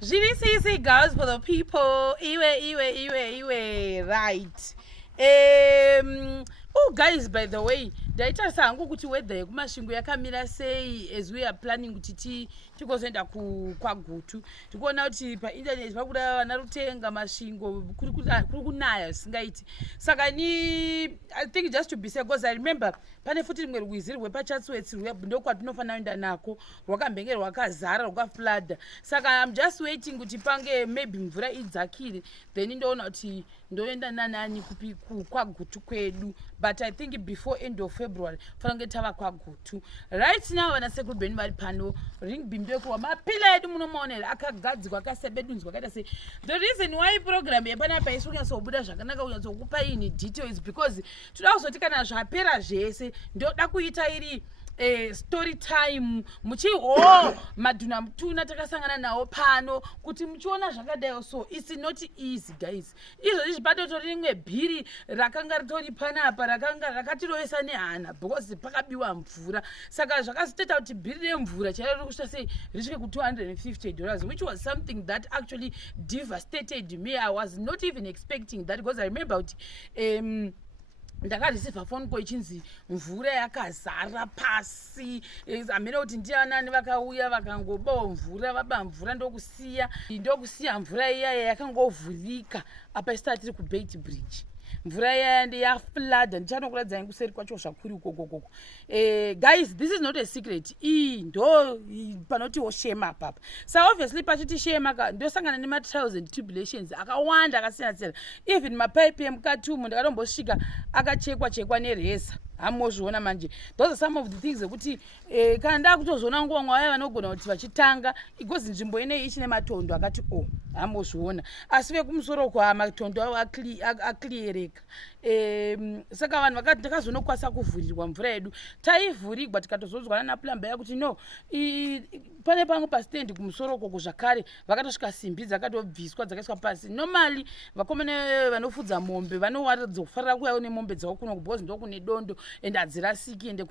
GDCC goes for the people. Iwe. Right. Oh, guys, by the way, daita sangu kuti weather yekumashingo yakamira sei as we are planning kuti tikozoenda kwagutu. Tikuona kuti pa internet pakuda vana rutenga mashingo kuri kunaya singaiti. Saka I think just to be safe, because I remember pane futi rimwe rwizi rwepachatswetsi ndokwatinofanira kuenda nako rwakambenge rwakazara rwakaflooda. Saka I'm just waiting kuti pange maybe mvura idzakire then ndoona kuti ndoenda nanani kwagutu kwedu, but I think before end of February fanenge tava kwagutu. Right now vana sekuru beni vari pano ring bimbekuwa mapila edu munomaonera akagadzikwa akasebedunzwa akaita sei. The reason why program yepanapa isi kunyatsobuda zvakanaka kunyatsokupa ini details because toda kuzoti kana zvapera zvese ndoda kuita iri story time madhuna mutuna takasangana nawo pano kuti muchiona zvakadai so it's not easy guys. Izvozvi zvipatotori rimwe bhiri rakanga ritori panapa rakatirovesa nehana because pakabiwa mvura. Saka zvakazoteta kuti bhiri remvura chairo kusvika sei risvike ku$250, which was something that actually devastated me. I was not even expecting that because I remember kuti ndakareceiva phone call ichinzi mvura yakazara pasi. Amene kuti ndianani vakauya vakangobawo mvura vaba mvura ndokusiya mvura iyaya yakangovhurika apa isati tiri kuBait Bridge. Mvura iyaya ndeyaflooda. Ndichanokuradzai kuseri kwacho zvakuru ikoko. Guys, this is not a secret. Ndo panotiwo shema apapa. So obviously pachiti shema ndosangana nema-trials and tribulations akawanda akasiyana-siyana. Even mapipe emukati umu ndakatombosvika akachekwa nereza. Hamozviona manje. Those are some of the things ekuti kana ndakutozoona nguva vaya vanogona kuti vachitanga because nzvimbo ineyi ichine matondo akati hamozviona asi vekumusoro kwa matondo avo acleareka. Saka vanhu vakati ndakazonokwanisa kuvhurirwa mvura yedu taivhurigwa tikatozonzwana naplamba yakuti no pane pamwe pastendi kumusoro koko zvakare vakatosvika simbi dzakatobviswa dzakaiswa pasi. Normally vakomana vanofudza mombe vanowaridza kufarira kuuyawo nemombe dzavo kuno because ndokune dondo and hadzirasiki ende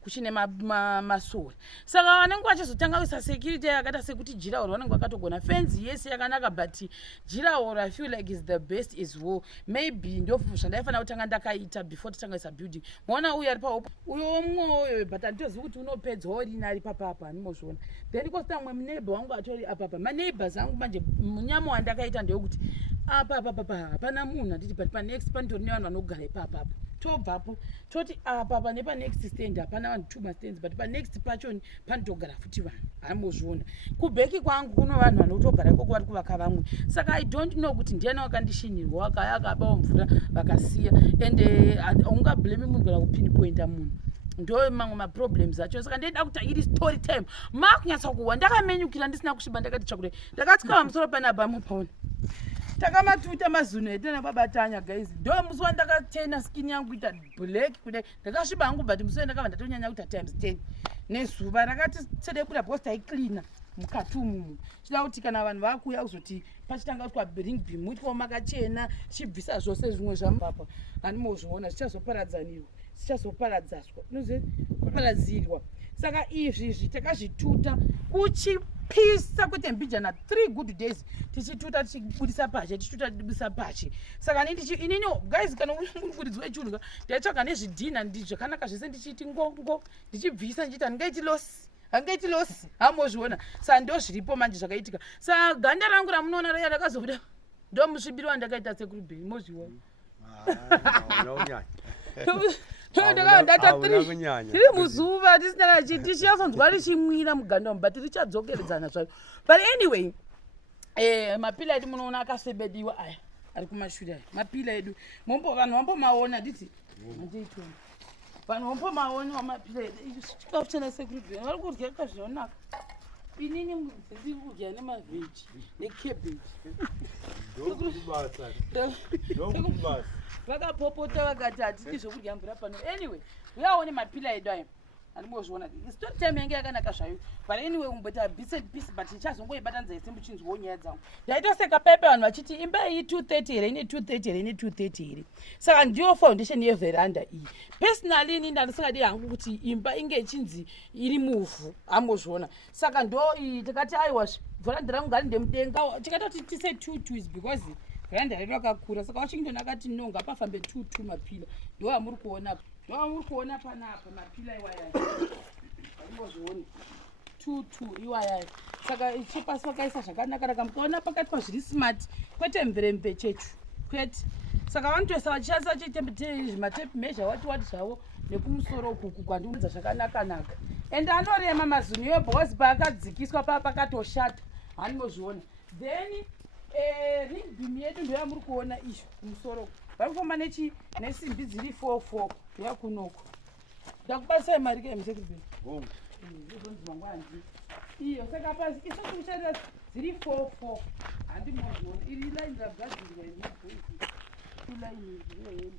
kuchine masora. Saka vanenge vachizotanga kuisa security yakaita sekuti jiraoro vanenge vakatogona fence yes yakanaka but jiraoro I feel like is the best as well. Maybe ndo zvandaifanira kutanga ndakaita before tatanga isa building. Mona uyu ari pahope uyo mwoyo but handitozivi kuti unopedzawo rini ari papapa animozviona. Then kosta mwe muneighbor wangu atori apapa maneighbors angu manje munyama wandakaita ndeyekuti apapa hapana munhu handiti but panext panitori nevanhu vanogara ipapapa. Tobvapo toti apa nepanext stand hapana vanhu 2 stands but panext pacho panotogara futi vanhu hamozviona. Kubheki kwangu kuno vanhu vanotogara ikoko vari kuvaka vamwe. Saka I don't know kuti ndiani wakandishinirwa wakaya akabawo mvura vakasiya ende ungablame munhu kana kupinpointa munhu. Ndo mamwe maproblems acho. Saka ndenda kuti iri story time makunyatsa kuwa ndakamenyukira ndisina kusviba ndakati tsvakurai ndakatsika pamusoro panapa mupaona takamatuta mazuno etena babatanya guys. Ndo musi wandakatena skin yangu ita black kudai ndakasviba hangu but musi ndakava ndatonyanya kuita times 10 nezuva rakati tsedekura because taicleana mukati umu. Chida kuti kana vanhu vakuya kuzoti pachitanga kutwa ring beam itwa makachena chibvisa zvose zvimwe zvamupapa animozviona zvichazoparadzanirwa zvichazoparadzaswa kuparadzirwa. Saka izvi takazvituta kuchipisa kwete mbijana 3 good days tichituta tichibudisa pache tichibudisa pache. Saka inini guys kana muridzwa wechunga ndaitsvaga nezvidhina zvakanaka zvese ndichiti ngongo ndichibvisa ndichita hangaiti losi hamozviona. Saka ndo zviripo manje zvakaitika. Saka ganda rangu ramunoona raya rakazobuda ndo musvibiro wandakaita sekurubheri mozviona. Ndakandata 3 tiri muzuva tisina tichiyazonzwa richimwira muganda umu but richadzokeredzana zvayo. But anyway mapila edu munoona akasebediwa aya ari kumashure aya mapila edu vanhu vambomaona nditi manjeitona vanhu vambomaona mapila edu chikafu chana sekurubheri vari kudya kazvinonaka. Inini ndiri kudya nemavheji necabbage vakapopota vakati hatidi zvokudya mvura pano. Anyway uyaone mapila edu aya Andimozviona story time yange yakanaka zvayo but anyway umboita bits and pieces but ichazongoibatanidza ise muchinzwawo nyaya dzangu ndaitoseka pepe vanhu vachiti imba iyi 230 here ine 230 here ine 230 here saka ndiyo foundation yeveranda iyi personally ini ndandisingadi hangu kuti imba inge ichinzi iri muvhu amozviona saka ndo iyi tikati aiwa veranda rangu ngari ndemudenga tikatoti tise 22 is because veranda redu rakakura saka washington akati no ngapafambe 22 mapila ndo amuri kuona panapa mapila iwayaya andimozvioni 22 iwayaya saka ichipasi pakaisa zvakanaka rakamukaona pakaitwa zviri smart kwete mveremve chechu kwete saka vanotoisa vachishandisa matepe measure wati zvavo nekumusoro ukuku kwandionedza zvakanaka ende anorema mazuni ebhozi paakadzikiswa pakatoshata handimozviona then ring beam yedu ndoyamuri kuona izvo kumusoro vari kufamba nesimbi dziri 44 ndoyakunoko ndakubatsai mari kemusekubeni izonzi mangwani iyo saka pasi isoti kushandira dziri 44 handimozviona iri laini rabhadhirwa nemabhozi tulaini zviyoheni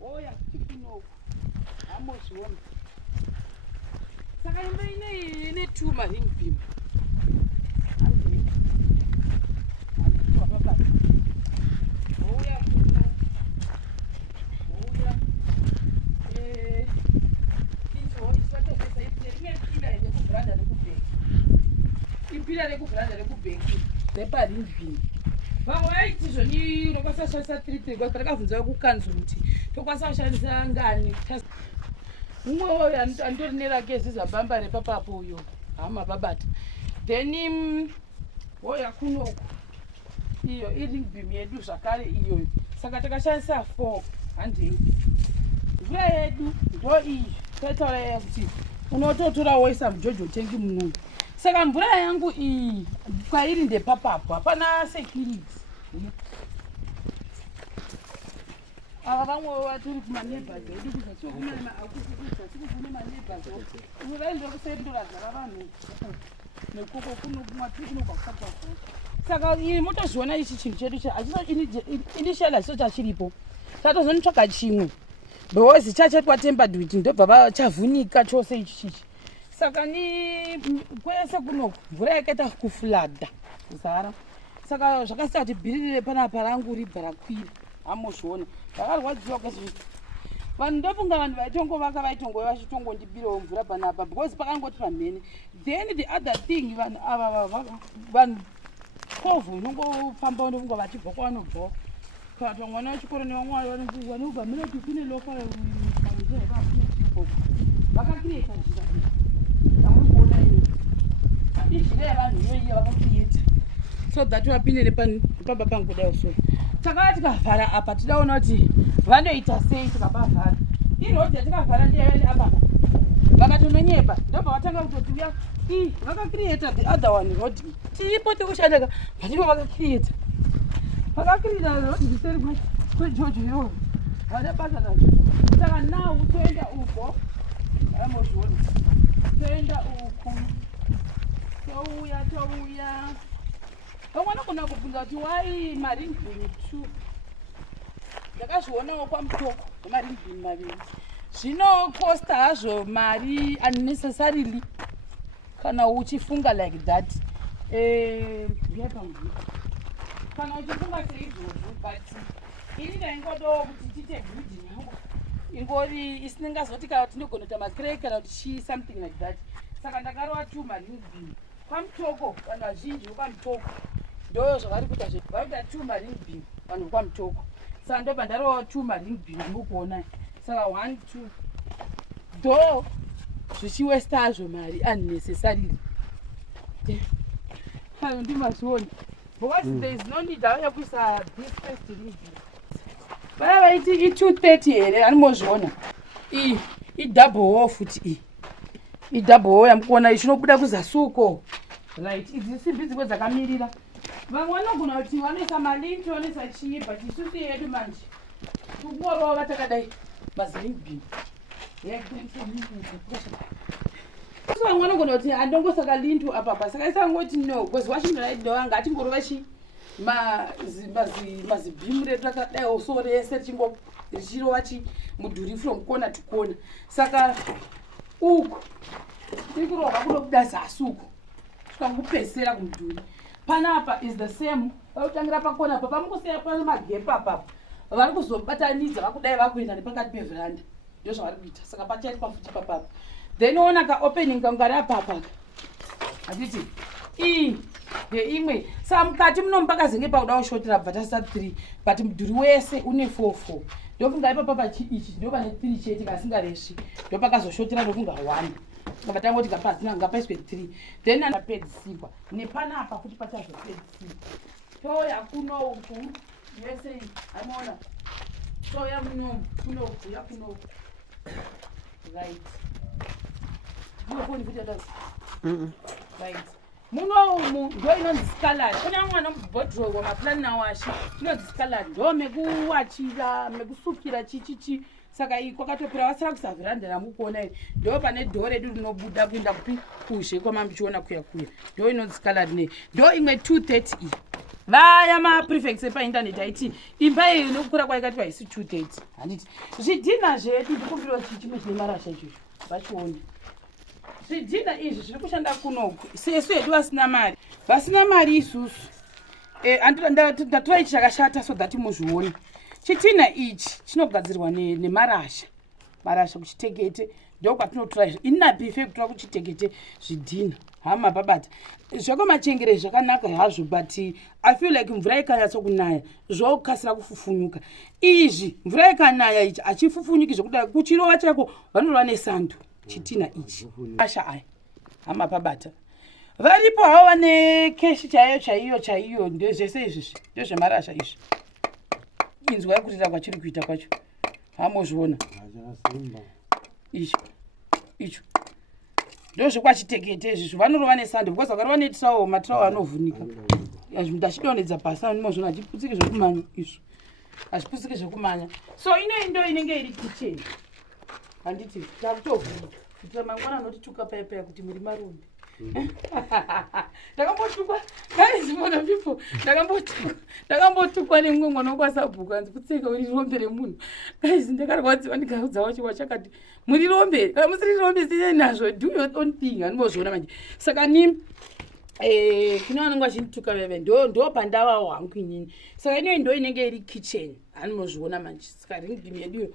oya tikunoko hamozviona saka imba ine 2 maring beam ipira rekuvhuranda rekubheki reparingvini vamwe vaiti zvoni rokasashandisa 33 patakabvunza kukanzuru kuti tokwanisa kushandisa ngani mumwe oyo andori nerakezi zabamba repapapo uyo hama babata then oya kunoko iyo iring beam yedu zvakare iyoyo saka takashandisa 4 handei mvura yedu ndo iyi taitaura yaya kuti unototora woisa mujojo tengi munhu saka mvura yangu iyi kwairi ndepapapo hapana security ava vamwe vatiri kumaneighbors edu kuzasiokune maneighbors vaindira kusendura zara vanhu nekoko kunomatiri kunobva kusapaa saka iyi motozviona ichi chinhu chedu initial hasiso chachiripo tatozonitsvaga chimwe because chachetwa tempered ndobva vachavhunika chose ichi chichi saka ni kwese kunoku mvura yakaita kufladha kuzara saka zvakasita kuti bhiririre panapa rangu ribva rakwira hamozviona ndakarwadziwa kwezvii vanhu ndofunga vanhu vaitongovaka vaitongova vachitongondibirawo mvura panapa because pakangoti pamhene then the other thing vanhu ava vanhu kovhu inongofamba ndofunga vachibva kwavanobvawo katwa mwana wechikoro nevamwe vanobva munoti kune lofa vakakrieta njira amurikuona ini izvira yevanhu iyoiye vakakrieta so that vapinde nepamba pangu kudai so takava tikavhara apa tidaona kuti vanoita sei tikabavhara irodhi yatikavhara ndiyayani apapa vakatononyeba ndobva vatanga kutoti uya vakakrieta the other one rodhi tiripo tikushandaka vativo vakakrieta rodhi zviseri kwejojo iyoyo vane basa nazvo saka now toenda uko amozviona toenda uko touya vamwe vanogona kubvunza kuti wai maring beam 2 ndakazvionawo kwamutoko wemaring beam maviri zvinokosta hazvo mari unnecessarily kana uchifunga like that kana uchifunga seizvozvo but ini ndaingodawo kuti tiite building yangu ingori isinengazoti kana kuti ndogona kuita macrack kana kuti chii something like that saka ndakarova 2 maring beam kwamutoko vanhu vazhinji vokwamutoko ndo zvavari kuita vaita 2 maring beam vanhu vokwamutoko saka ndobva ndarova 2 maring beam mukuona saka 1 2 do zvichiwesta hazvo mari unnecessarily ndimazviona because there is no need ava yakuisa this first ring vaya vaiti i230 here animozviona iyi idouble wall futi iyi idouble wall yamukuona ichinobuda kuzasuko right idzi simbi dzimwe dzakamirira vamwe vanogona kuti vanoisa malinki vanoisa chii but isusu yedu manje tukungorowo vatakadai maziring beam so vamwe vanogona kuti handongosaka lintu apapa saka isangoti no because washington aidowanga atingorova chi mazibhimu redu rakadai so rese richirova chi mudhuri from corner to corner saka uku ikuroga kunobuda zasi uku tikangupedzisira kumudhuri panapa is the same vakutangira pakona apa pamukusiya pane magepa apapa vari kuzobatanidza vakudai vakuenda nepakati pevheranda ndo zvavari kuita saka pachaitwa futi papapa then ona kaopening kangari apapa handiti iyi ndeimwe saka mukati munomupakazenge pauda kushotera bva tasisa 3 but mudhuri wese une 4 ndofunga ipapa pachiichi ndo pane 3 chete kasingaresvi ndo pakazoshotera ndofunga 1 ngavatangoti ngapaiswe 3 then anapedzisirwa nepanapa futi pachazopedzisirwa toya kunoku yese anoona toya munomu kunoku ya kunoku right munofoni futi atazi right munomu ndo inonzi skalari kune mwana mubhodhrow wamaplani nawashi inonzi skalari ndo mekuwachira mekusukira chichichi saka iyi kwakatopera vasira kusavhiranda ramukuona iri ndo pane dhoo redu rinobuda kuenda kupi kuzhe kwamambichiona kuya ndo inonzi skalari nei ndo imwe 230 iyi vaya maprefects epaindaneti aiti imba iyi nokukura kwaikati vaisi 230 handiti zvidhina zvedu ndikumbiriwa chichimwe chine marasha ichocho vachioni zvidhina izvi zviri kushanda kunoku sesu hedu vasina mari isusu ndatora ichi chakashata so that muzvioni chitina ichi chinogadzirwa nemarasha kuchitekete ndokwatinotora izvo inabife kutora kuchitekete zvidhina hama babata zvakomachengerezi zvakanaka hazvo but I feel like mvura ikanyatsokunaya zvokasira kufufunyuka izvi mvura ikanaya ichi hachifufunyuki zvekudai kuchirova chako vanorova nesando chitina ichi asha aya hama babata varipo havo vane keshi chaiyo ndezvese izvizvi ndezvemarasha izvi inzwa yekurira kwachiri kuita kwacho hamozviona icho ndozvekwachitekete izvizvo vanorova nesando because vakarova netrawo matrawo anovhunika ndachidonedza pasi animozviona hachiputsiki zvekumanya izvo hachiputsiki zvekumanya so inoyi ndo inenge iri kicheni handiti takutovhunika kuitira mangwana anotituka payapaya kuti muri marumbi ndakambotukwa kaizimona people ndakambotukwa nemumwe mwana wokwasabhuku anzi kutseka uri rombe remunhu kaizi ndakarwadziwa ndikaudzawo chiwa chakati muri rombe kana musiri rombe sinei nazvo do your own thing andimbozviona manje saka ni kune vanenge vachindituka veve ndo pandava hwangu inini saka inoyi ndo inenge iri kitchen andimbozviona manje saka ringdom yeduyo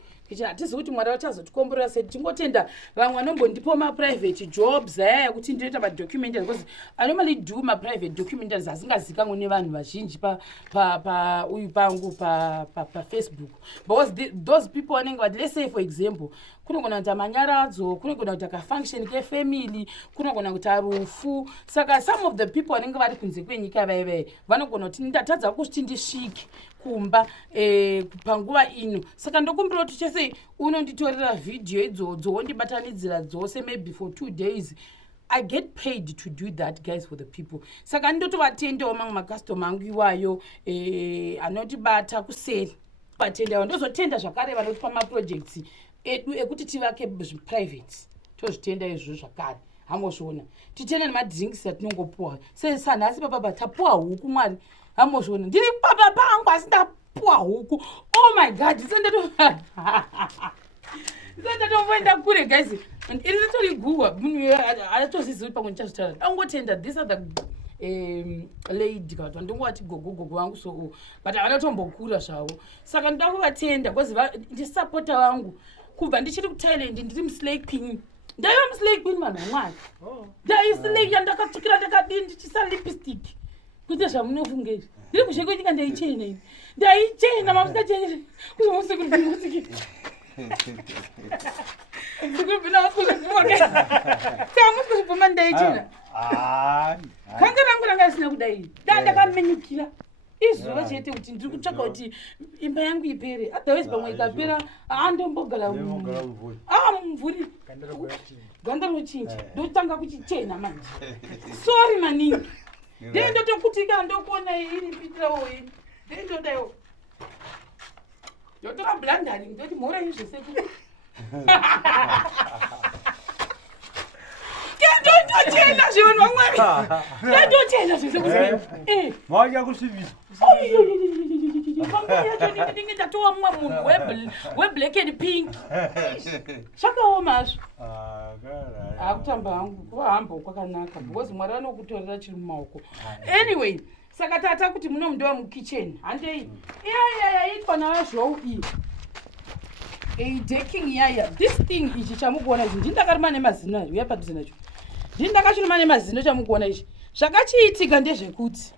hatizi kuti mwari vachazotikomborera sei tingotenda vamwe vanombondipo maprivate jobs aya yakuti ndinoita madocumentaries because I normally do maprivate documentaries asingazikanwe nevanhu vazhinji uyu pangu pafacebook because those people vanenge vati let's say for example kunogona kuita manyaradzo kunogona kuita kafunction kefamily kunogona kuita rufu saka some of the people vanenge vari kunze kwenyika vaivai vanogona kuti ndatadza kuti ndisvike kumba panguva ino saka ndokumbira kuti chese unonditorera vhidhiyo idzodzo wondibatanidzira dzose maybe for 2 days I get paid to do that guys for the people saka ndotovatendawo mamwe makastoma angu iwayo anotibata kuseri vatendawo ndozotenda zvakare vanotipa maprojects edu ekuti tivake private tozvitenda izvo zvakare hamozviona titenda nemadrinks atinongopuwa sesanhasi papapa tapuwa huku mwari hamozviona ndiri papa pangu asi ndapuwa huku oh my god ndisandatomboenda kure guys iri ritori guhwa munhu atozvizivi pamwe ndichazvitaura angotenda this are the lady kana ndongowati gogo vangu so but havana tombokura zvavo saka ndoda kuvatenda because ndisapota vangu kubva ndichiri kuthailand ndiri muslake queen ndaiva muslake queen vanhu vamwari ndaislake yandakatsukira ndakadini ndichisa lipstick kuite zvamunofunga izvi ndiri kushekwenyika ndaichena ini ndaichena mamusingacheni kuzomusikuribhimusiki sikuribhinamusikuzvibhuma ndaichena kanga rangu ranga risina kudai ndakamenyukira izuva chete kuti ndiri kutsvaka kuti imba yangu ipere otherwise pamwe ikapera andombogara mumvuri ganda rochinja ndotanga kuchichena manje sorry maningi ndendotokutika ndokuona iri pitirawo ini ndendodayo ndotora blandering ndoti mhora izvesekuti ndotochena zvevanhu vamwari ndotochena zvesekuti Vaya kusivisa. panguva yacho ndinge ndatowa mumwe munhu weblack and pink zvakaomazvo akutamba hangu kuvahamba kwakanaka because mwari vanokutorera chiri mumaoko anyway saka tata kuti muno mundowa mukitchen handei yaitwa navazvou iyi decking yaya this thing ichi chamukuona ichi ndindakarima nemazino uya padhuze nacho ndindakachirima nemazino chamukuona ichi zvakachiitika ndezvekuti